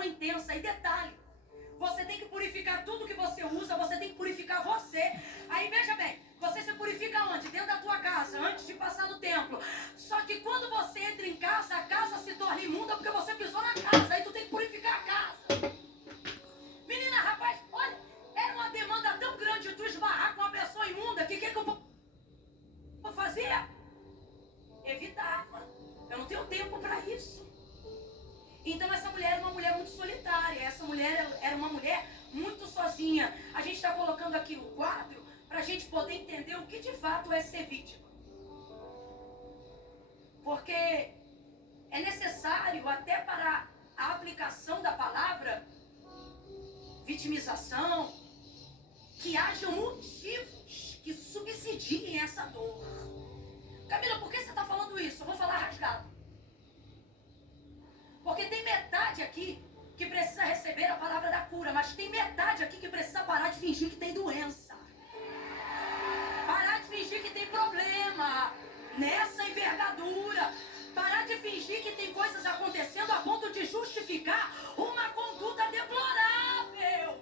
purificação intensa. E detalhe, você tem que purificar tudo que você usa, você tem que purificar você. Aí veja bem, você se purifica onde? Dentro da tua casa, antes de passar no templo. Só que quando você entra em casa, a casa se torna imunda porque você pisou na casa. Aí tu tem que purificar a casa. Menina, rapaz, olha, era uma demanda tão grande tu esbarrar com uma pessoa imunda que o povo fazia? Evitava. Eu não tenho tempo para isso. Então essa mulher era uma mulher muito solitária. Essa mulher era uma mulher muito sozinha. A gente está colocando aqui o quadro para a gente poder entender o que de fato é ser vítima. Porque é necessário até para a aplicação da palavra vitimização que hajam motivos que subsidiem essa dor. Camila, por que você está falando isso? Eu vou falar rasgado. Porque tem metade aqui que precisa receber a palavra da cura, mas tem metade aqui que precisa parar de fingir que tem doença. Parar de fingir que tem problema nessa envergadura. Parar de fingir que tem coisas acontecendo a ponto de justificar uma conduta deplorável.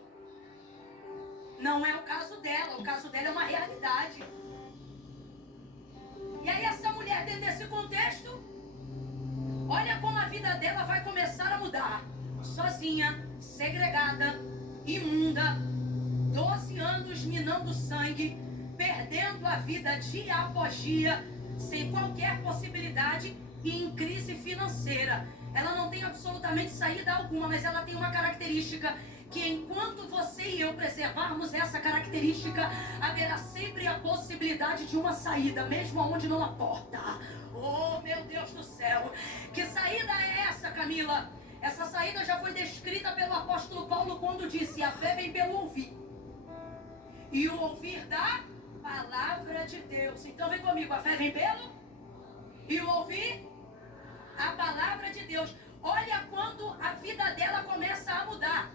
Não é o caso dela é uma realidade. E aí essa mulher, dentro desse contexto, olha como a vida dela vai começar a mudar. Sozinha, segregada, imunda, 12 anos minando sangue, perdendo a vida dia após dia, sem qualquer possibilidade e em crise financeira. Ela não tem absolutamente saída alguma, mas ela tem uma característica que enquanto você e eu preservarmos essa característica, haverá sempre a possibilidade de uma saída, mesmo onde não há porta. Oh, meu Deus do céu! Que saída é essa, Camila? Essa saída já foi descrita pelo apóstolo Paulo quando disse: a fé vem pelo ouvir. E o ouvir da palavra de Deus. Então vem comigo, a fé vem pelo e o ouvir a palavra de Deus. Olha quando a vida dela começa a mudar.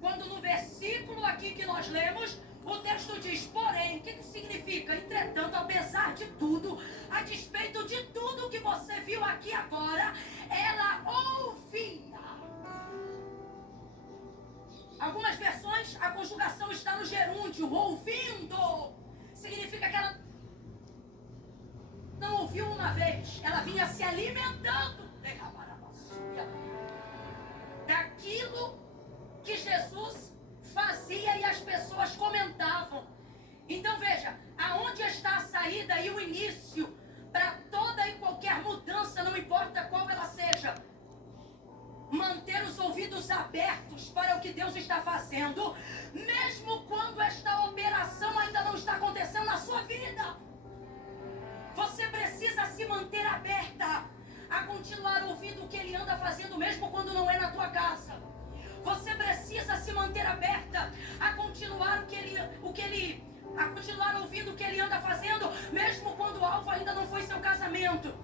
Quando no versículo aqui que nós lemos, o texto diz, porém, o que significa? Entretanto, apesar de tudo, a despeito de tudo que você viu aqui agora, ela ouvia. Algumas versões, a conjugação está no gerúndio, ouvindo. Significa que ela não ouviu uma vez, ela vinha se alimentando daquilo que Jesus fazia e as pessoas comentavam. Então veja, aonde está a saída e o início para toda e qualquer mudança, não importa qual ela seja? Manter os ouvidos abertos para o que Deus está fazendo, mesmo quando esta operação ainda não está acontecendo na sua vida. Você precisa se manter aberta a continuar ouvindo o que Ele anda fazendo, mesmo quando não é na tua casa. Você precisa se manter aberta a continuar a continuar ouvindo o que Ele anda fazendo, mesmo quando o alvo ainda não foi seu casamento.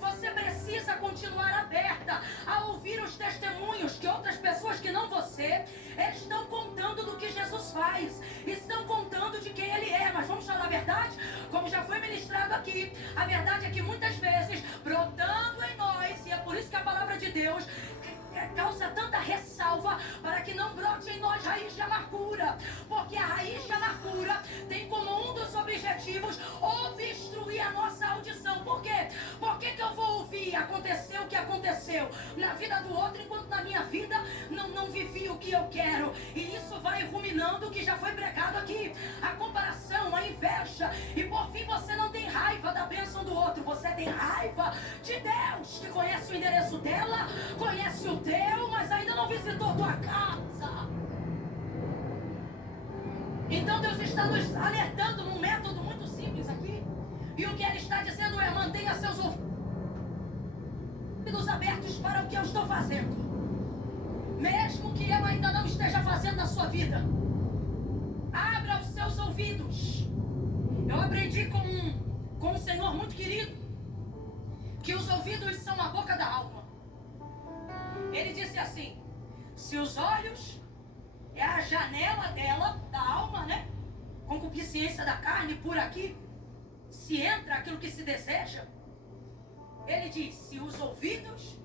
Você precisa continuar aberta a ouvir os testemunhos que outras pessoas que não você estão contando do que Jesus faz, estão contando de quem Ele é. Mas vamos falar a verdade? Como já foi ministrado aqui, a verdade é que muitas vezes, brotando em nós, e é por isso que a palavra de Deus causa tanta ressalva para que não brote em nós raiz de amargura, porque a raiz de amargura tem como um dos objetivos obstruir a nossa audição. Por quê? Por que eu vou ouvir aconteceu o que aconteceu na vida do outro, enquanto na minha vida não vivi o que eu quero? E isso vai ruminando o que já foi pregado aqui, a comparação, a inveja, e por fim você não tem raiva da bênção do outro, você tem raiva de Deus, que conhece o endereço dela, conhece o teu, mas ainda não visitou tua casa. Então Deus está nos alertando num método muito simples aqui. E o que Ele está dizendo é: mantenha seus ouvidos abertos para o que eu estou fazendo, mesmo que eu ainda não esteja fazendo na sua vida. Abra os seus ouvidos. Eu aprendi com um senhor muito querido que os ouvidos são a boca da alma. Ele disse assim: se os olhos é a janela dela, da alma, né? Concupiscência da carne por aqui, se entra aquilo que se deseja. Ele diz: se os ouvidos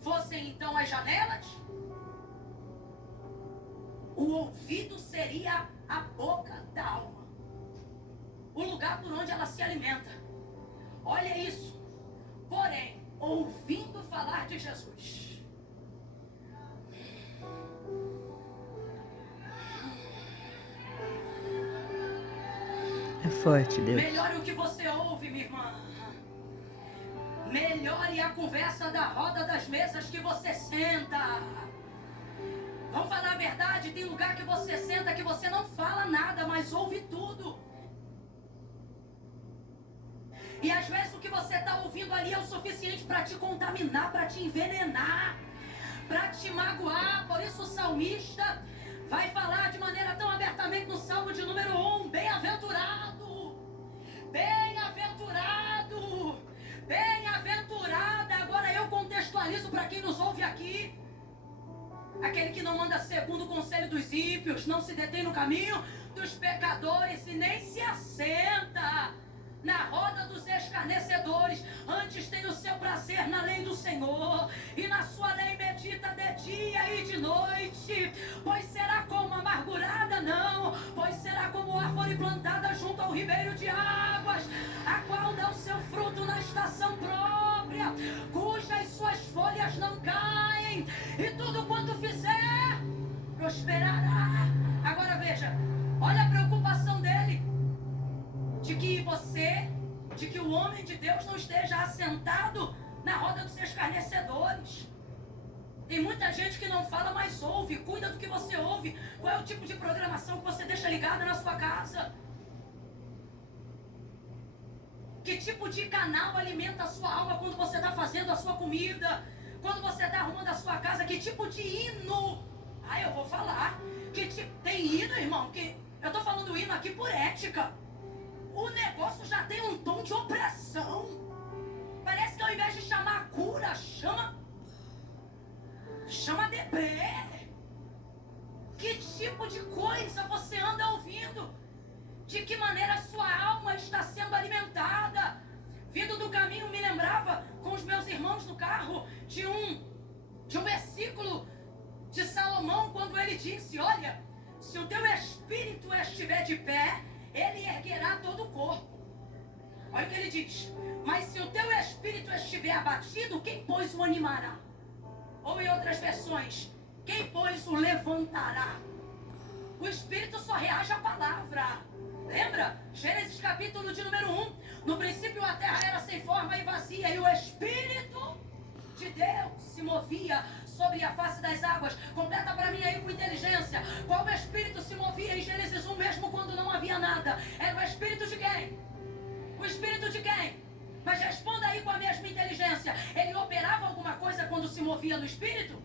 fossem então as janelas, O ouvido seria a boca da alma, o lugar por onde ela se alimenta. Olha isso. Porém, ouvindo falar de Jesus. É forte, Deus. Melhore o que você ouve, minha irmã. Melhore a conversa da roda das mesas que você senta. Vamos falar a verdade, tem lugar que você senta que você não fala nada, mas ouve tudo. E às vezes o que você está ouvindo ali é o suficiente para te contaminar, para te envenenar, para te magoar. Por isso o salmista vai falar de maneira tão abertamente no Salmo de número 1, bem-aventurado, bem-aventurado, bem-aventurada. Agora eu contextualizo para quem nos ouve aqui. Aquele que não anda segundo o conselho dos ímpios, não se detém no caminho dos pecadores e nem se assenta na roda dos escarnecedores. Antes tem o seu prazer na lei do Senhor, e na sua lei medita de dia e de noite. Pois será como amargurada? Não, pois será como árvore plantada junto ao ribeiro de águas, a qual dá o seu fruto na estação própria, cujas suas folhas não caem, e tudo quanto fizer prosperará. Agora veja, olha a preocupação dele, de que o homem de Deus não esteja assentado na roda dos escarnecedores. Tem muita gente que não fala, mas ouve. Cuida do que você ouve. Qual é o tipo de programação que você deixa ligada na sua casa? Que tipo de canal alimenta a sua alma quando você está fazendo a sua comida? Quando você está arrumando a sua casa? Que tipo de hino? Eu vou falar. Tem hino, irmão, que eu estou falando hino aqui por ética. O negócio já tem um tom de opressão. Parece que ao invés de chamar a cura, chama deprê. Que tipo de coisa você anda ouvindo? De que maneira a sua alma está sendo alimentada? Vindo do caminho, me lembrava com os meus irmãos no carro de um versículo de Salomão, quando ele disse: olha, se o teu espírito estiver de pé, ele erguerá todo o corpo. Olha o que ele diz: mas se o teu espírito estiver abatido, quem pois o animará? Ou em outras versões, quem pois o levantará? O espírito só reage à palavra. Lembra? Gênesis capítulo de número 1. No princípio a terra era sem forma e vazia, e o Espírito de Deus se movia sobre a face das águas. Completa para mim aí com inteligência. Qual espírito se movia em Gênesis 1 mesmo quando não havia nada? Era o espírito de quem? O espírito de quem? Mas responda aí com a mesma inteligência. Ele operava alguma coisa quando se movia no espírito?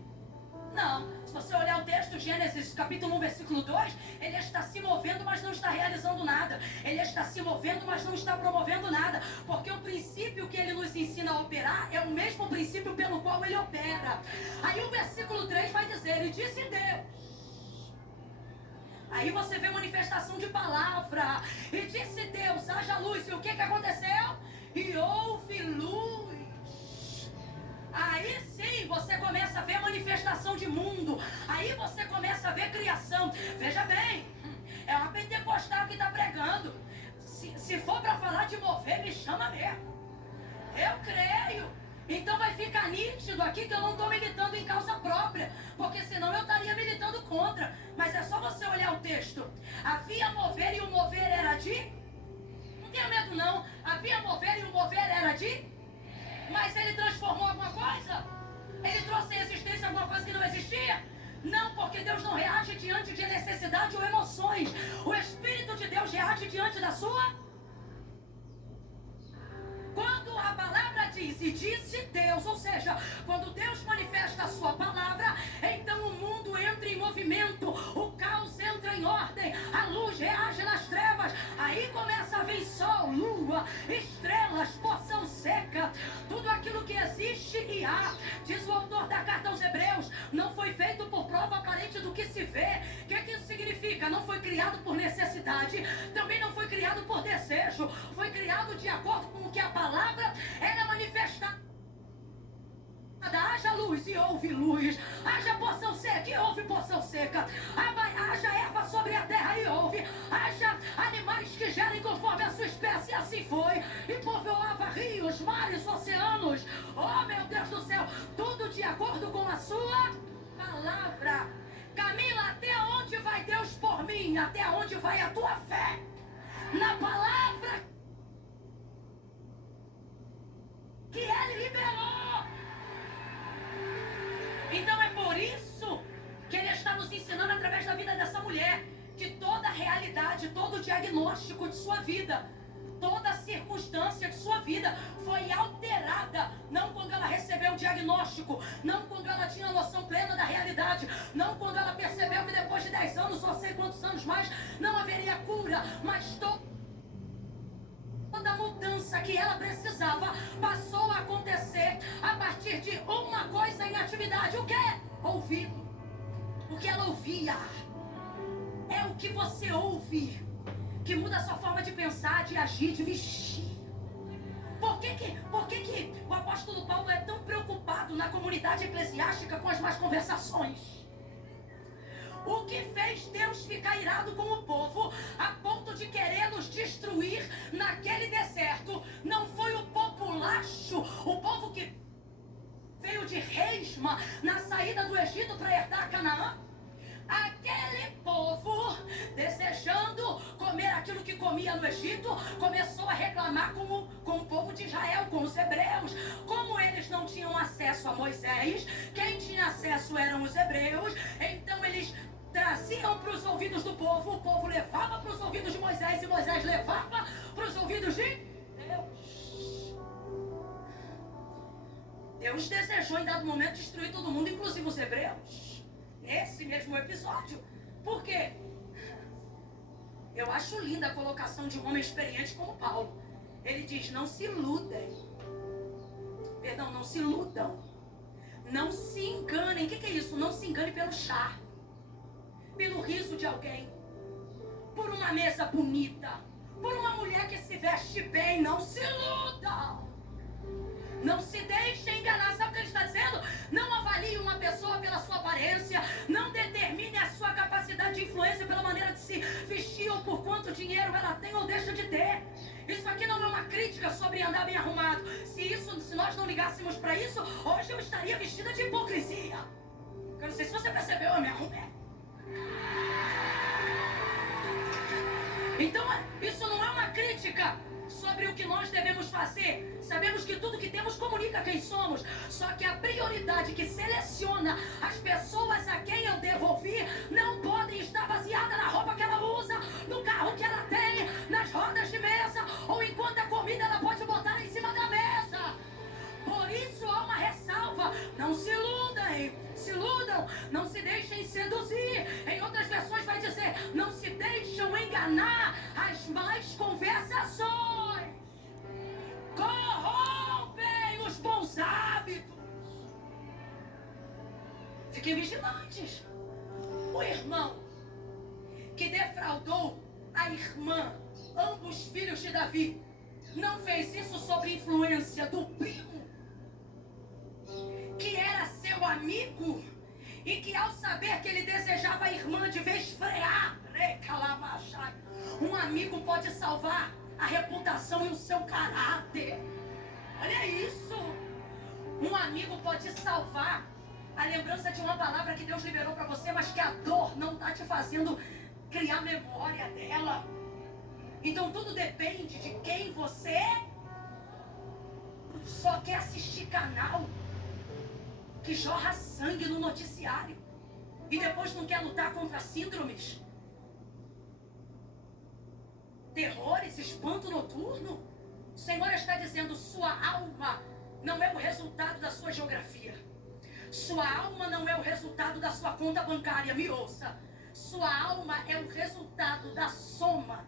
Não. Se você olhar o texto, Gênesis capítulo 1, versículo 2, ele está se movendo, mas não está realizando nada. Ele está se movendo, mas não está promovendo nada. Porque o princípio que ele nos ensina a operar é o mesmo princípio pelo qual ele opera. Aí o versículo 3 vai dizer: e disse Deus. Aí você vê manifestação de palavra. E disse Deus, haja luz. E o que aconteceu? E houve luz. Aí sim você começa a ver a manifestação de mundo. Aí você começa a ver criação. Veja bem, é uma pentecostal que está pregando. Se for para falar de mover, me chama mesmo. Eu creio. Então vai ficar nítido aqui que eu não estou militando em causa própria, porque senão eu estaria militando contra. Mas é só você olhar o texto. Havia mover e o mover era de... Não tenha medo não. Havia mover e o mover era de... Mas ele transformou alguma coisa? Ele trouxe em existência alguma coisa que não existia? Não, porque Deus não reage diante de necessidade ou emoções. O Espírito de Deus reage diante da sua... Quando a palavra diz, e disse Deus, ou seja, quando Deus manifesta a sua palavra, então o mundo entra em movimento, o caos entra em ordem, a luz reage nas trevas, aí começa a vir sol, lua, estrelas, porção seca, tudo aquilo que existe e há. Diz o autor da carta aos Hebreus, não foi feito por prova aparente do que se vê. O que isso significa? Não foi criado por necessidade, também não foi criado por desejo, foi criado de acordo com o que a palavra era manifestada. Haja luz e houve luz. Haja porção seca e houve porção seca. assim foi. E povoava rios, mares, oceanos. Oh, meu Deus do céu, tudo de acordo com a sua palavra. Camila, até onde vai Deus por mim? Até onde vai a tua fé? Na palavra que Ele liberou. Então é por isso que Ele está nos ensinando através da vida dessa mulher, que toda a realidade, todo o diagnóstico de sua vida, toda a circunstância de sua vida foi alterada, não quando ela recebeu o diagnóstico, não quando ela tinha noção plena da realidade, não quando ela percebeu que depois de 10 anos, ou sei quantos anos mais, não haveria cura, mas toda mudança que ela precisava passou a acontecer a partir de uma coisa em atividade. O quê? Ouvido. O que ela ouvia. É o que você ouve que muda a sua forma de pensar, de agir, de vestir. Por que o apóstolo Paulo é tão preocupado na comunidade eclesiástica com as más conversações? O que fez Deus ficar irado com o povo a ponto de querê-los destruir naquele deserto não foi o populacho, o povo que veio de Resma na saída do Egito para herdar Canaã? Aquele povo, desejando comer aquilo que comia no Egito, começou a reclamar com o povo de Israel, com os hebreus. Como eles não tinham acesso a Moisés, quem tinha acesso eram os hebreus, então eles traziam para os ouvidos do povo, o povo levava para os ouvidos de Moisés, e Moisés levava para os ouvidos de Deus. Deus desejou em dado momento destruir todo mundo, inclusive os hebreus. Nesse mesmo episódio. Por quê? Eu acho linda a colocação de um homem experiente como Paulo. Ele diz, não se iludem. Perdão, não se iludam. Não se enganem. O que é isso? Não se engane pelo chá, pelo riso de alguém, por uma mesa bonita, por uma mulher que se veste bem. Não se iludam. Não se deixe enganar. Sabe o que ele está dizendo? Não avalie uma pessoa pela sua aparência. Não determine a sua capacidade de influência pela maneira de se vestir ou por quanto dinheiro ela tem ou deixa de ter. Isso aqui não é uma crítica sobre andar bem arrumado. Se nós não ligássemos para isso, hoje eu estaria vestida de hipocrisia. Eu não sei se você percebeu, eu me arrumei. Então, isso não é uma crítica sobre o que nós devemos fazer. Sabemos que tudo que temos comunica quem somos. Só que a prioridade que seleciona as pessoas a quem eu devo ouvir não podem estar baseada na roupa que ela usa, no carro que ela tem, nas rodas de mesa, ou enquanto a comida ela pode botar em cima da mesa. Por isso há uma ressalva. Não se iludam, não se deixem seduzir. Em outras versões vai dizer, não se deixam enganar. As más conversações corrompem os bons hábitos. Fiquem vigilantes. O irmão que defraudou a irmã, ambos filhos de Davi, não fez isso sob influência do primo, que era seu amigo, e que ao saber que ele desejava a irmã de vez frear, um amigo pode salvar a reputação e o seu caráter. Olha isso. Um amigo pode salvar a lembrança de uma palavra que Deus liberou para você, mas que a dor não está te fazendo criar memória dela. Então tudo depende de quem você só quer assistir canal que jorra sangue no noticiário e depois não quer lutar contra síndromes, terrores, espanto noturno. O Senhor está dizendo, sua alma não é o resultado da sua geografia. Sua alma não é o resultado da sua conta bancária, me ouça. Sua alma é o resultado da soma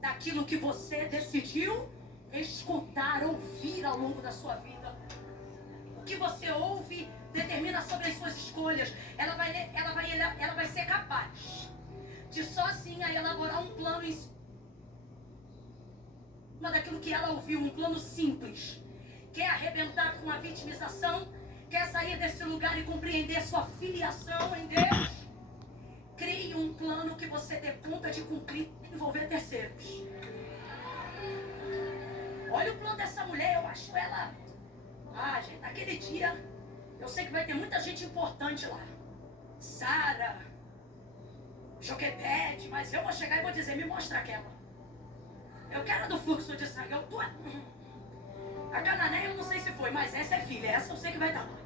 daquilo que você decidiu escutar, ouvir ao longo da sua vida. O que você ouve determina sobre as suas escolhas. Ela vai ser capaz de sozinha elaborar um plano em cima daquilo que ela ouviu, um plano simples. Quer arrebentar com a vitimização? Quer sair desse lugar e compreender sua filiação em Deus? Crie um plano que você dê conta de cumprir e envolver terceiros. Olha o plano dessa mulher, eu acho ela... Ah, gente, naquele dia, eu sei que vai ter muita gente importante lá. Sara, Joquebede, mas eu vou chegar e vou dizer, me mostra aquela. Eu quero a do fluxo de sangue, eu tô... A Cananeia eu não sei se foi, mas essa é filha, essa eu sei que vai dar lá.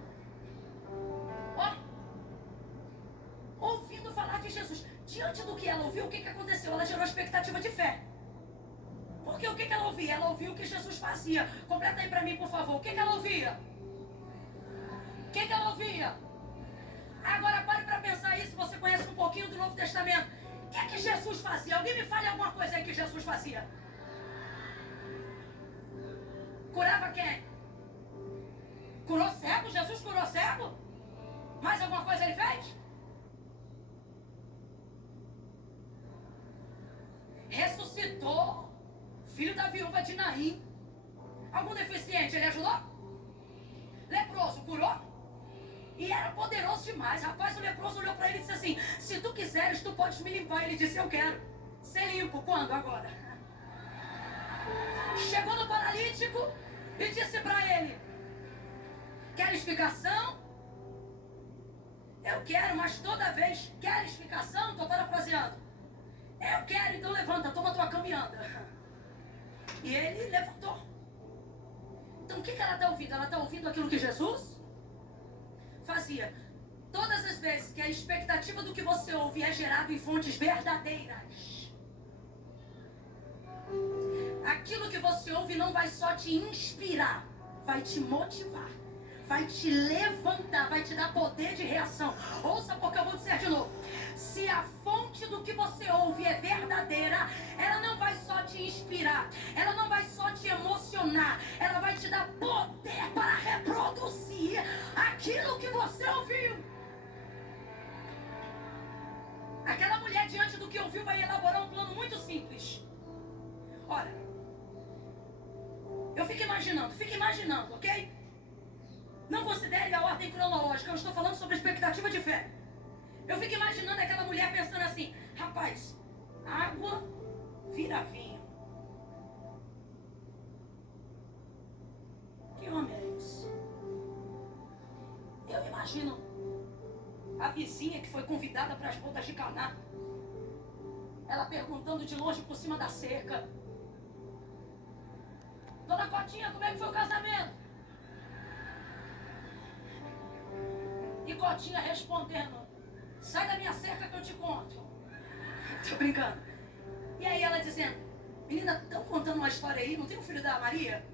Ó, ouvindo falar de Jesus. Diante do que ela ouviu, o que aconteceu? Ela gerou expectativa de fé. Porque o que ela ouvia? Ela ouvia o que Jesus fazia. Completa aí pra mim, por favor. O que ela ouvia? O que ela ouvia? Agora pare pra pensar isso. Você conhece um pouquinho do Novo Testamento. O que Jesus fazia? Alguém me fale alguma coisa aí que Jesus fazia. Curava quem? Curou cego? Jesus curou cego? Mais alguma coisa ele fez? Ressuscitou filho da viúva de Naim. Algum deficiente ele ajudou? Leproso curou? E era poderoso demais. Rapaz, o leproso olhou para ele e disse assim: se tu quiseres, tu podes me limpar. Ele disse: eu quero ser limpo. Quando? Agora. Chegou no paralítico e disse para ele: quer explicação? Eu quero, mas toda vez quer explicação? Estou parafraseando. Eu quero, então levanta, toma tua cama e anda. E ele levantou. Então o que ela está ouvindo? Ela está ouvindo aquilo que Jesus fazia. Todas as vezes que a expectativa do que você ouve é gerado em fontes verdadeiras, aquilo que você ouve não vai só te inspirar, vai te motivar, vai te levantar, vai te dar poder de reação. Ouça, porque eu vou dizer de novo. Se a fonte do que você ouve é verdadeira, ela não vai só te inspirar, ela não vai só te emocionar, ela vai te dar poder para reproduzir aquilo que você ouviu. Aquela mulher, diante do que ouviu, vai elaborar um plano muito simples. Olha, eu fico imaginando, ok? Não considere a ordem cronológica, eu estou falando sobre expectativa de fé. Eu fico imaginando aquela mulher pensando assim: rapaz, água vira vinho. Que homem é esse? Eu imagino a vizinha que foi convidada para as bodas de Caná, ela perguntando de longe por cima da cerca: dona Cotinha, como é que foi o casamento? E Cotinha respondendo: sai da minha cerca que eu te conto. Tô brincando. E aí ela dizendo: menina, estão contando uma história aí, não tem o filho da Maria?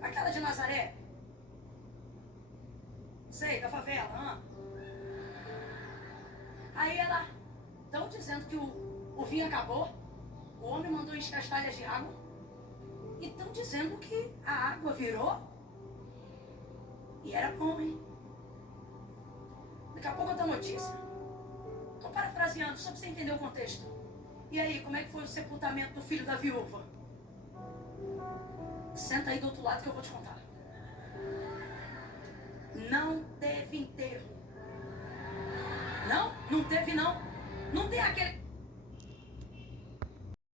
Aquela de Nazaré? Sei, da favela. Aí ela: estão dizendo que o vinho acabou, o homem mandou encher as talhas de água, e estão dizendo que a água virou. E era bom, hein? Daqui a pouco eu dou notícia. Estou parafraseando, só para você entender o contexto. E aí, como é que foi o sepultamento do filho da viúva? Senta aí do outro lado que eu vou te contar. Não teve enterro. Não teve não. Não tem aquele